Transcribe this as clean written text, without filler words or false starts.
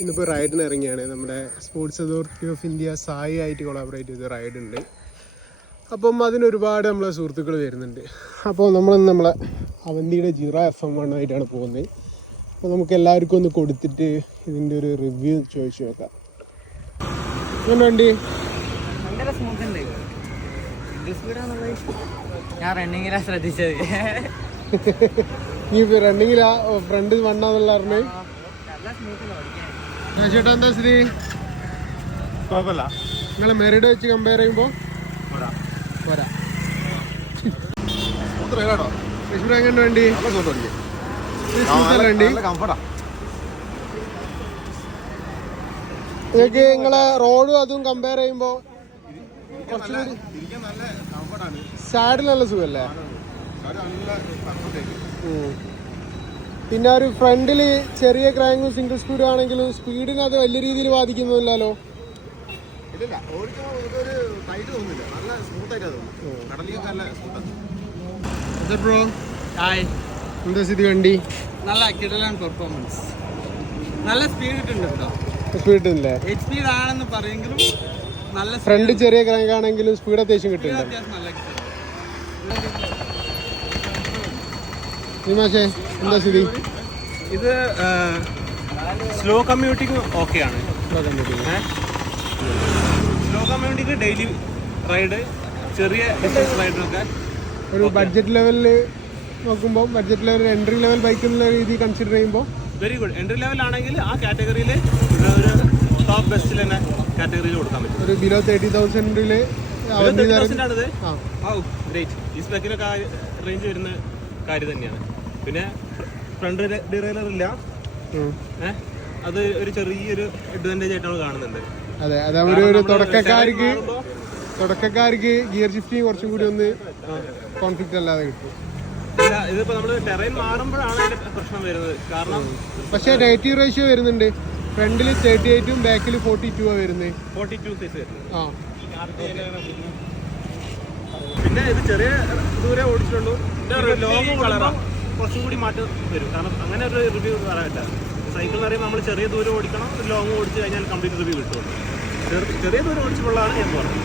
ഇന്നിപ്പോൾ റൈഡിന് ഇറങ്ങിയാണ്. നമ്മുടെ sports authority of India Sai ആയിട്ട് കൊളാബറേറ്റ് ചെയ്ത റൈഡ് ഉണ്ട്. അപ്പം അതിനൊരുപാട് നമ്മളെ സുഹൃത്തുക്കൾ വരുന്നുണ്ട്. അപ്പോൾ നമ്മളിന്ന് നമ്മളെ അവന്തിയുടെ ജിറ FM1 ആയിട്ടാണ് പോകുന്നത്. അപ്പോൾ നമുക്ക് എല്ലാവർക്കും ഒന്ന് കൊടുത്തിട്ട് ഇതിൻ്റെ ഒരു റിവ്യൂ ചോദിച്ചു നോക്കാം. അങ്ങനെ വണ്ടി ഭയങ്കര സ്മൂത്ത് ഉണ്ട്. ഞാൻ റണ്ണിങ്ങിലാണ് ശ്രദ്ധിച്ചത്. നീ റണ്ണിങ്ങിലാ ഫ്രണ്ട് വണ്ണാന്നുള്ള പറഞ്ഞേ. ചേട്ടാ എന്താ സ്ഥിതി? കുഴപ്പമില്ല. നിങ്ങൾ മെറിഡ് വെച്ച് കമ്പയർ ചെയ്യുമ്പോൾ പോരാ. എങ്ങനെ വണ്ടി? നിങ്ങൾക്ക് നിങ്ങളെ റോഡും അതും കമ്പയർ ചെയ്യുമ്പോൾ കുറച്ചുകൂടി സാഡിൽ നല്ല സുഖല്ലേ? പിന്നെ ഒരു ഫ്രണ്ടിൽ ചെറിയ ക്രാങ്കും സിംഗിൾ സ്പീഡും ആണെങ്കിലും സ്പീഡിന് അത് വലിയ രീതിയിൽ ബാധിക്കുന്നില്ലല്ലോ. എന്താ സ്ഥിതി വണ്ടി? നല്ല കിടലാണ് പെർഫോമൻസ്. നല്ല സ്പീഡ് കിട്ടുന്നുണ്ടോ? സ്പീഡ് ഇല്ലേ? സ്പീഡ് ആണെന്ന് പറയുമെങ്കിലും നല്ല ഫ്രണ്ട് ചെറിയ ക്രാങ്ക് ആണെങ്കിലും സ്പീഡ് അത്യാവശ്യം കിട്ടുന്നുണ്ട്. എന്താ സ്ഥിതി? ഇത് സ്ലോ കമ്മ്യൂട്ടിങ് ഓക്കെയാണ്. സ്ലോ കമ്മ്യൂട്ടിങ് ഡെയിലി റൈഡ്, ചെറിയ ഡിസ്റ്റൻസ് റൈഡിനൊക്കെ ഒരു ബഡ്ജറ്റ് ലെവലിൽ നോക്കുമ്പോൾ, budget level entry level bike എന്നുള്ള രീതി കൺസിഡർ ചെയ്യുമ്പോൾ വെരി ഗുഡ്. എൻട്രി ലെവൽ ആണെങ്കിൽ ആ കാറ്റഗറിയിൽ ഒരു ടോപ്പ് ബെസ്റ്റിൽ തന്നെ കാറ്റഗറിയിൽ കൊടുക്കാൻ പറ്റും. ഒരു ബിലോ 30,000 ആണിത്. ഗ്രേറ്റ്. ഈ സ്പെക്കിനൊക്കെ റേഞ്ച് വരുന്ന കാര്യം തന്നെയാണ്. പിന്നെ ഫ്രണ്ട് ഡിറൈലർ ഇല്ല, അത് ഒരു ചെറിയൊരു അഡ്വാൻറ്റേജ് ആയിട്ട് നമ്മൾ കാണുന്നുണ്ട്. അതെ, അത് ഒരു തുടക്കക്കാർക്ക് ഗിയർ ഷിഫ്റ്റിങ് കുറച്ചും കൂടി ഒന്ന് കോൺഫ്ലിക്റ്റ് അല്ലാതെ കിട്ടും. ഇതിപ്പോ നമ്മള് ടെറൈൻ മാറുമ്പോഴാണ് അതിന്റെ പ്രശ്നം വരുന്നത്. കാരണം പക്ഷേ നെഗറ്റീവ് റേഷ്യോ വരുന്നുണ്ട്. ഫ്രണ്ടിൽ 38ഉം ബാക്കിൽ 42 വരുന്നത്. 42 സൈസ് വരുന്നത്. പിന്നെ ഇത് ചെറിയ ദൂരെ ഓടിച്ചിട്ടുള്ളൂ. ലോങ് കളറാ കുറച്ചും കൂടി മാറ്റം വരും. കാരണം അങ്ങനെ ഒരു റിവ്യൂ പറയാനില്ല. സൈക്കിൾ എന്ന് പറയുമ്പോൾ നമ്മൾ ചെറിയ ദൂരം ഓടിക്കണം, ലോങ് ഓടിച്ച് കഴിഞ്ഞാൽ കംപ്ലീറ്റ് റിവ്യൂ കിട്ടുള്ളൂ. ചെറിയ ദൂരം ഓടിച്ചുള്ളതാണ് ഞാൻ പറഞ്ഞത്.